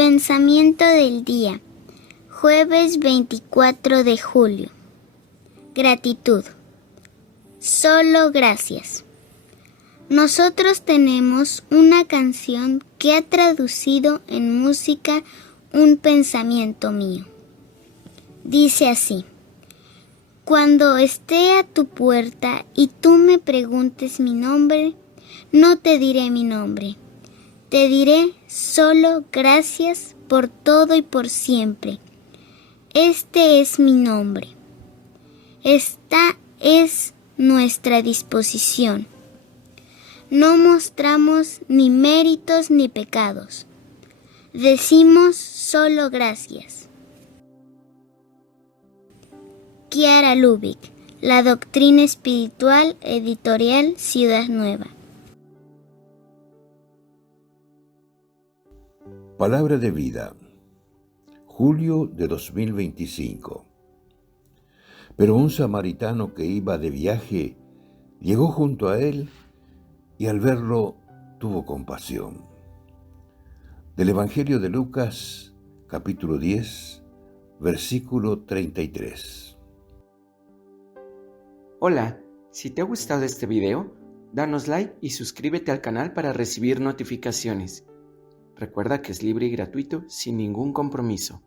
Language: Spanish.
Pensamiento del día, jueves 24 de julio. Gratitud. Solo gracias. Nosotros tenemos una canción que ha traducido en música un pensamiento mío. Dice así: cuando esté a tu puerta y tú me preguntes mi nombre, no te diré mi nombre. Te diré solo gracias por todo y por siempre. Este es mi nombre. Esta es nuestra disposición. No mostramos ni méritos ni pecados. Decimos solo gracias. Chiara Lubich, La Doctrina Espiritual, Editorial Ciudad Nueva. Palabra de vida, julio de 2025. Pero un samaritano que iba de viaje llegó junto a él y al verlo tuvo compasión. Del Evangelio de Lucas, capítulo 10, versículo 33. Hola, si te ha gustado este video, danos like y suscríbete al canal para recibir notificaciones. Recuerda que es libre y gratuito sin ningún compromiso.